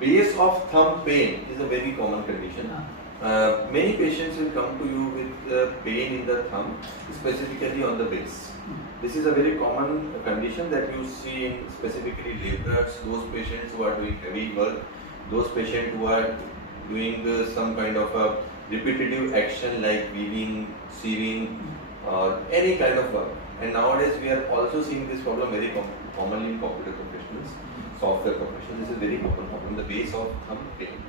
Base of thumb pain is a very common condition. Many patients will come to you with pain in the thumb, specifically on the base. This is a very common condition that you see in specifically laborers, those patients who are doing heavy work, those patients who are doing some kind of a repetitive action like weaving, sieving, any kind of work. And nowadays we are also seeing this problem very commonly in computer professionals, software professionals. This is very common problem, the base of thumb pain.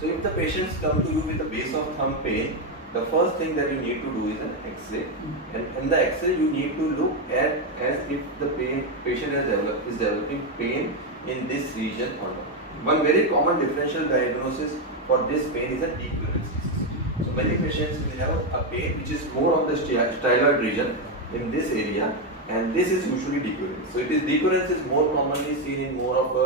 So if the patients come to you with the base of thumb pain, the first thing that you need to do is an X-ray. And in the X-ray you need to look at as if the patient is developing pain in this region or not. One very common differential diagnosis for this pain is a decurrence disease. So many patients will have a pain which is more of the styloid region in this area, and this is usually decurrence. So decurrence is more commonly seen in more of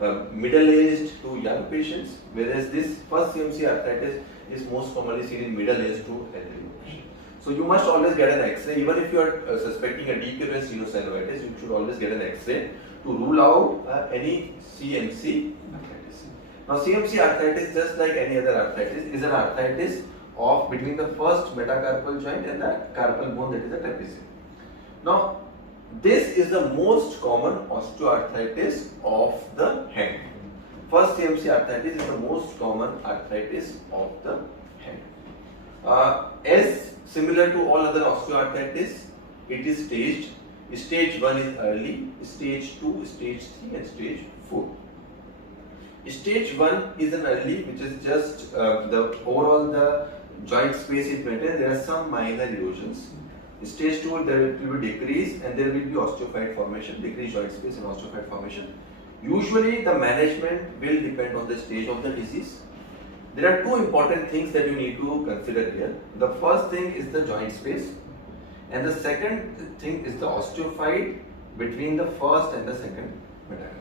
a middle-aged to young patients, whereas this first CMC arthritis is most commonly seen in middle-aged to elderly patients. So you must always get an X-ray. Even if you are suspecting a decurrence sinusitis, you should always get an X-ray to rule out any CMC arthritis. Now CMC arthritis, just like any other arthritis, is an arthritis of between the first metacarpal joint and the carpal bone, that is the trapezium. Now this is the most common osteoarthritis of the hand. First CMC arthritis is the most common arthritis of the hand. As similar to all other osteoarthritis, it is staged. Stage 1 is early, stage 2, stage 3 and stage 4. Stage 1 is an early, which is just the joint space is maintained. There are some minor erosions. Stage 2, there will be decrease and there will be osteophyte formation, decreased joint space and osteophyte formation. Usually the management will depend on the stage of the disease. There are two important things that you need to consider here. The first thing is the joint space, and the second thing is the osteophyte between the first and the second metacarpal.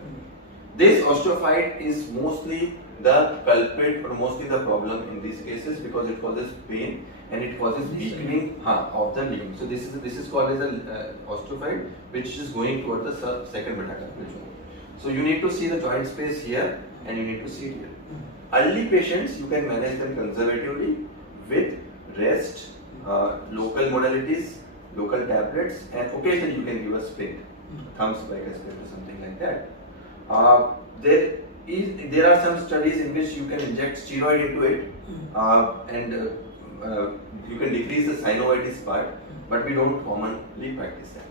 This osteophyte is mostly the culprit or mostly the problem in these cases because it causes pain and it causes weakening of the ligament. So this is called as an osteophyte, which is going toward the second metacarpal joint. So you need to see the joint space here and you need to see it here. Early patients, you can manage them conservatively with rest, local modalities, local tablets, and occasionally you can give a spin, thumb spike aspect or something like that. There are some studies in which you can inject steroid into it and you can decrease the synovitis part, but we don't commonly practice that.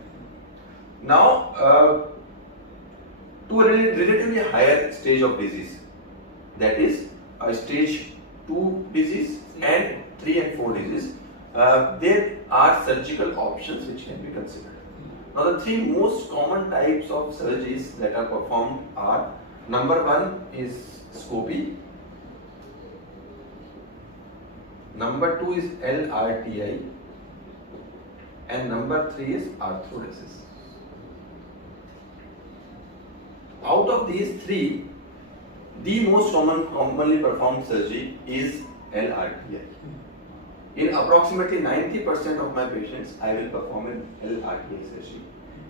Now, to a relatively higher stage of disease, that is a stage 2 disease and 3 and 4 disease, there are surgical options which can be considered. Now the three most common types of surgeries that are performed are, number 1 is scopy, number 2 is LRTI, and number 3 is arthrodesis. Out of these three, the most commonly performed surgery is LRTI. In approximately 90% of my patients, I will perform an LRTI surgery.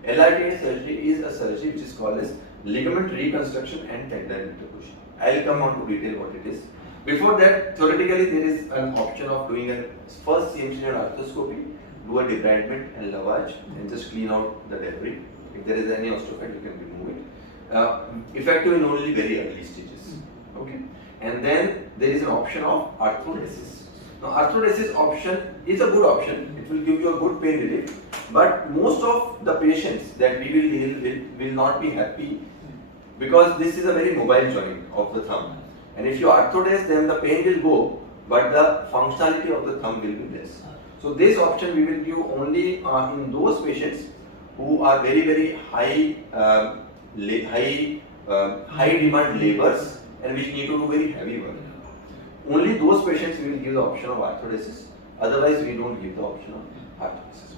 LRTI surgery is a surgery which is called as ligament reconstruction and tendon interposition. I will come on to detail what it is. Before that, theoretically, there is an option of doing a first CMC arthroscopy, do a debridement and lavage, and just clean out the debris. If there is any osteophyte, you can remove it. Effective in only very early stages. Okay, and then there is an option of arthrodesis. Now, arthrodesis option is a good option. It will give you a good pain relief, but most of the patients that we will deal with will not be happy because this is a very mobile joint of the thumb. And if you arthrodese, then the pain will go, but the functionality of the thumb will be less. So this option we will give only in those patients who are very high demand laborers and which need to do very heavy work. Only those patients we will give the option of arthrodesis. Otherwise, we don't give the option of arthrodesis.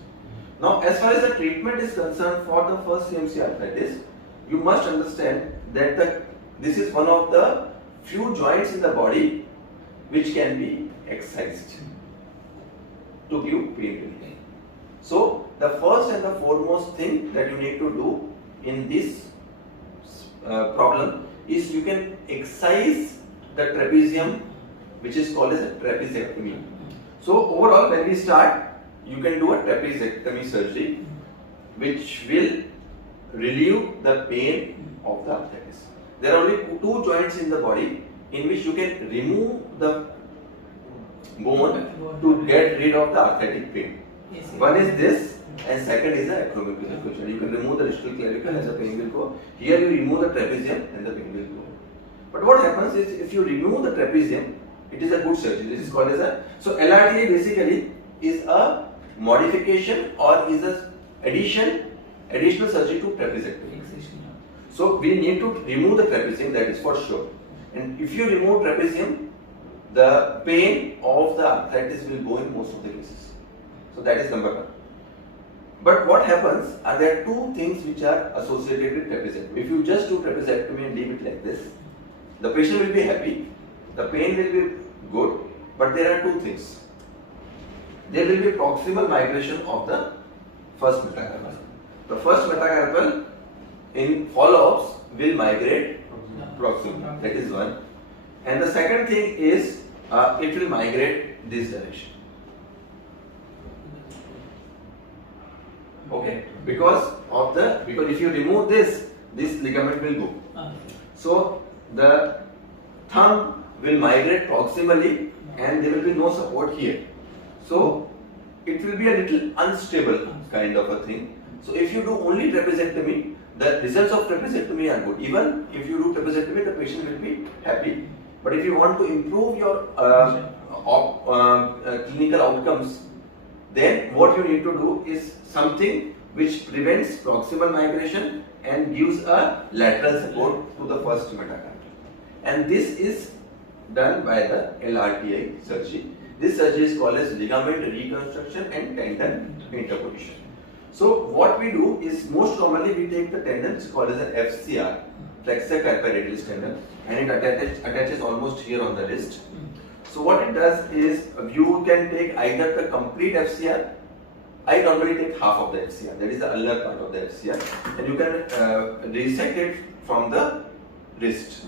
Now, as far as the treatment is concerned for the first CMC arthritis, you must understand that this is one of the few joints in the body which can be excised to give pain relief. So, the first and the foremost thing that you need to do in this problem is you can excise the trapezium, which is called as a trapezectomy. So overall, when we start, you can do a trapezectomy surgery, which will relieve the pain of the arthritis. There are only two joints in the body in which you can remove the bone to get rid of the arthritic pain. One is this, and second is the acromioclavicular fusion. You can remove the distal clavicle and the pain will go. Here you remove the trapezium and the pain will go. But what happens is, if you remove the trapezium, it is a good surgery. This is called as a, so LRTA basically is a modification or is a additional surgery to trapezectomy. So we need to remove the trapezium, that is for sure. And if you remove trapezium, the pain of the arthritis will go in most of the cases. So that is number one. But what happens are there are two things which are associated with trapezectomy. If you just do trapezectomy and leave it like this, the patient will be happy, the pain will be good, but there are two things. There will be proximal migration of the first metacarpal. The first metacarpal in follow-ups will migrate proximal. That is one. And the second thing is it will migrate this direction. Okay, because if you remove this ligament will go. So the thumb will migrate proximally and there will be no support here. So it will be a little unstable kind of a thing. So if you do only trapezectomy, the results of trapezectomy are good. Even if you do trapezectomy, the patient will be happy. But if you want to improve your clinical outcomes, then what you need to do is something which prevents proximal migration and gives a lateral support to the first metacarpal. And this is done by the LRTA surgery. This surgery is called as ligament reconstruction and tendon interposition. So what we do is, most commonly we take the tendon, it's called as an FCR, flexor carpi radialis tendon, and it attaches almost here on the wrist. So what it does is, you can take either the complete FCR. I normally take half of the FCR, that is the ulnar part of the FCR, and you can dissect it from the wrist,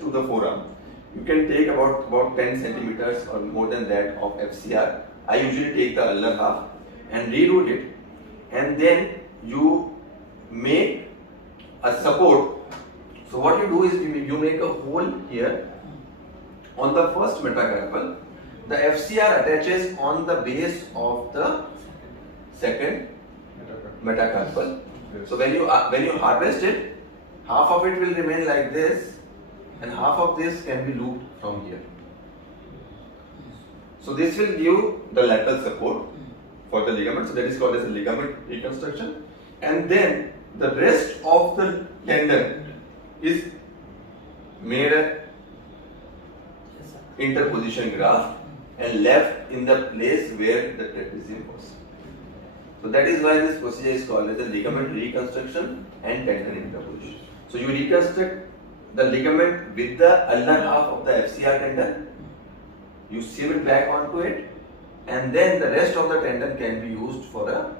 to the forearm. You can take about 10 centimeters or more than that of FCR. I usually take the ulnar half and reroute it, and then you make a support. So what you do is, you make a hole here on the first metacarpal. The FCR attaches on the base of the second metacarpal. So when you harvest it, half of it will remain like this, and half of this can be looped from here. So this will give the lateral support for the ligament. So that is called as a ligament reconstruction. And then the rest of the tendon is made a interposition graft and left in the place where the trapezium was. So that is why this procedure is called as a ligament reconstruction and tendon interposition. So you reconstruct the ligament with the ulnar half of the FCR tendon, you sew it back onto it, and then the rest of the tendon can be used for a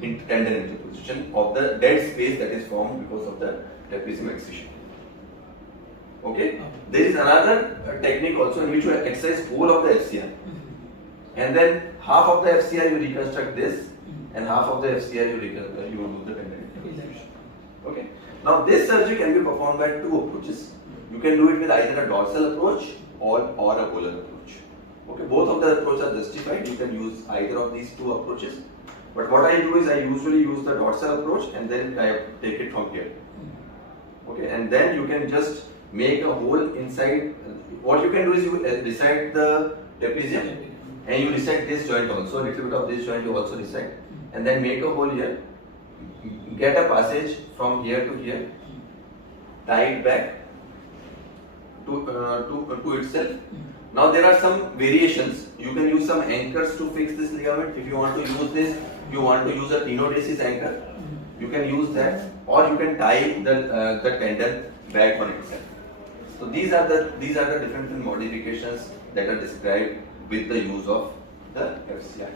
tendon interposition of the dead space that is formed because of the trapezium excision. Okay? There is another technique also in which you excise whole of the FCR, and then half of the FCR you reconstruct this, and half of the FCR you do the tendon interposition. Okay? Now this surgery can be performed by two approaches. You can do it with either a dorsal approach or a volar approach. Okay, both of the approaches are justified. You can use either of these two approaches. But what I do is, I usually use the dorsal approach and then I take it from here. Okay, and then you can just make a hole inside. What you can do is, you resect the trapezium and you resect this joint also. A little bit of this joint you also resect, and then make a hole here. Get a passage from here to here, tie it back to itself. Now there are some variations. You can use some anchors to fix this ligament. If you want to use this, you want to use a tenodesis anchor, you can use that, or you can tie the tendon back on itself. So these are the different modifications that are described with the use of the FCR.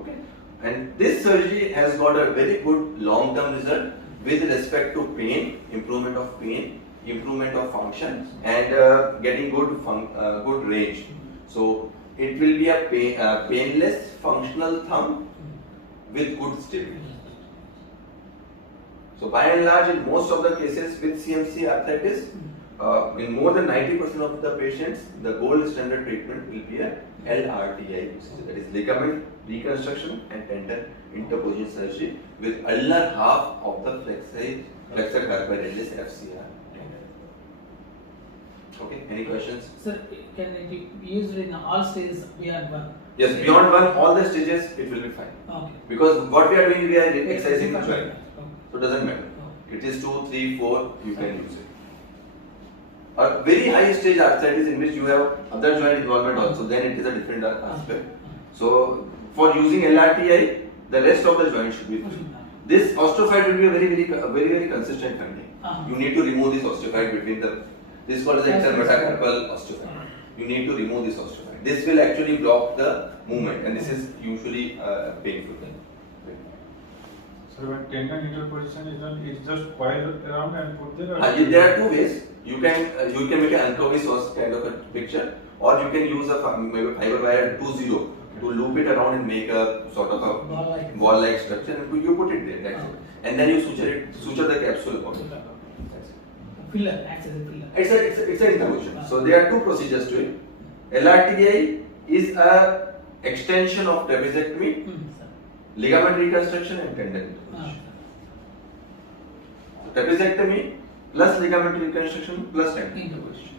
Okay. And this surgery has got a very good long-term result. with respect to pain, improvement of pain, improvement of function, and getting good range. So it will be a painless functional thumb with good stability. So by and large, in most of the cases with CMC arthritis, in more than 90% of the patients, the gold standard treatment will be a LRTI, that is ligament reconstruction and tendon interposition surgery with ulnar half of the flexor carpi radius FCR. Okay, any questions? Sir, can it be used in all stages beyond one? Yes, beyond one, all the stages it will be fine. Okay. Because what we are doing, we are exercising the Okay. joint. So it doesn't matter. Okay. It is 2, 3, 4, you can use it. A very high stage arthritis in which you have other joint involvement also, then it is a different aspect. So for using LRTI, the rest of the joint should be free. This osteophyte will be a very consistent finding. You need to remove this osteophyte between this is called as the intermetacarpal osteophyte. You need to remove this osteophyte. This will actually block the movement, and this is usually painful. So when tendon interposition is done, it's just coil around and put there. There are two ways. You can make an Ancovis kind of a picture, or you can use a fiber wire 2-0 to loop it around and make a sort of a ball-like structure, and you put it there. That's it. And then you suture the capsule upon it. Filler, acts as a filler. It's an intervention. So there are two procedures to it. LRTI is a extension of trapeziectomy, ligament reconstruction, and tendon interposition. So trapeziectomy plus ligament reconstruction plus tendon interposition.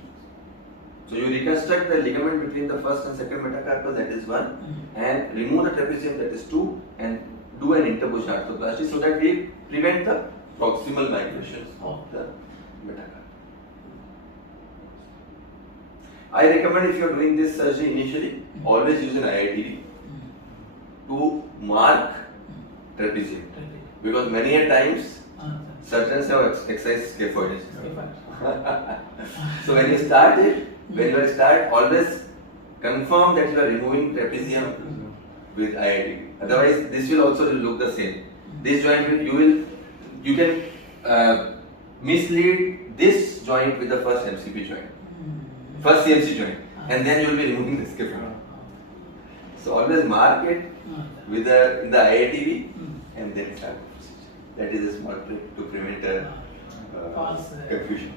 So you reconstruct the ligament between the first and second metacarpal, that is 1, and remove the trapezium, that is 2, and do an interposition arthroplasty so that we prevent the proximal migrations of the metacarpal. I recommend, if you are doing this surgery initially, always use an IITV to mark trapezium, because many a times surgeons have exercise scaphoids. So when you start, always confirm that you are removing trapezium with IITV. Otherwise, this will also look the same. This joint you can mislead this joint with the first MCP joint, first CMC joint, and then you will be removing the scaphoid. So always mark it in the IITV and then start the procedure. That is a small trick to prevent false confusion.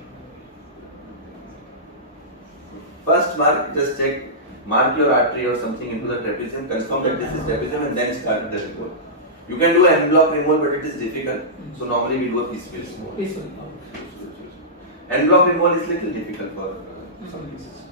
First mark your artery or something into the trapezium, confirm that this is trapezium, and then start the removal. You can do an en bloc removal, but it is difficult. So normally we do a piecemeal removal. En bloc removal is little difficult for some cases.